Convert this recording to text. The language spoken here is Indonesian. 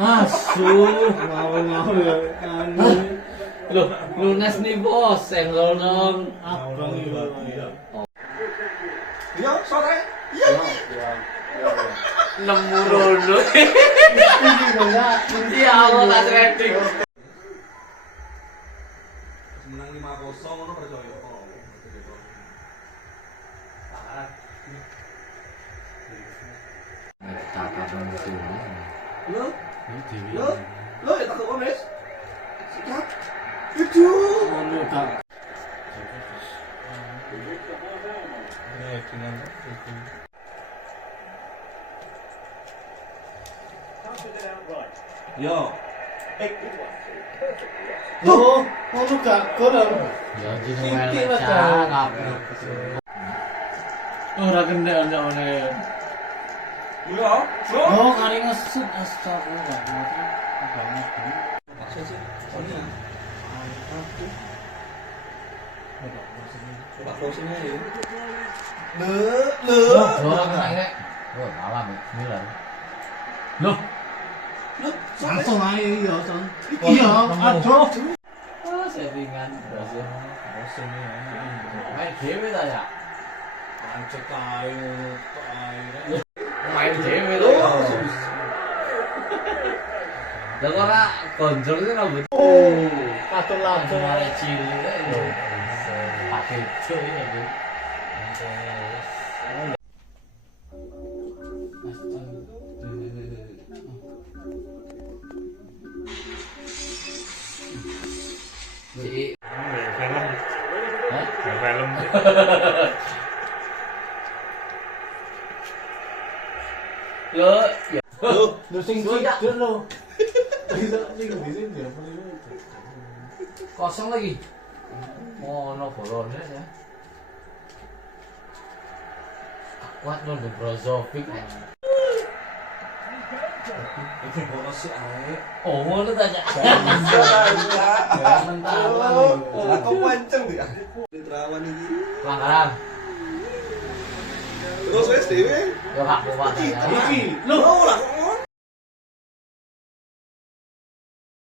Asuh, Mau ya. loh, lunas nih bos, senggol dong. Abang iya. Iya, sore. Iya. Nemu rono. Ya Allah, tak trading. Menang 5-0 ngono percaya kok. Tatapan itu. Lo, Dewi. lo ya tak kones. Sikat. Itu. Anu tak. Yo. Oh, anu gak kono. Ya jadi melek cakap. Ora kena ana. Yo. Yo. Oh, kali ngesut astagfirullah. Maksud sih. Soalnya. Coba closing aja. Le. Ora kena ini. Oh, malam ya. Loh, Langsung aja iya, Son. Iya, aduh. settingan bosan. Main dewe ta ya? Pancet ae ngono ae. Main dewe to ya. Lah kok ora gonjol iki rambut. Katul langsung Arek cilik lho. Pakai itu ya. Jadi film Hah? film Yo, ya. Lu sing tidur lo. Bisa sing di sini ya. Kosong lagi. Mono bolone ya. Kuat lo di Brozovic. Itu bonus sih ae. Oh, ngono ta ya. Mentah. Aku panceng dia. Di terawan iki. Pelanggaran. Terus wes dhewe. Yo gak kuat ya. Iki, Lo lah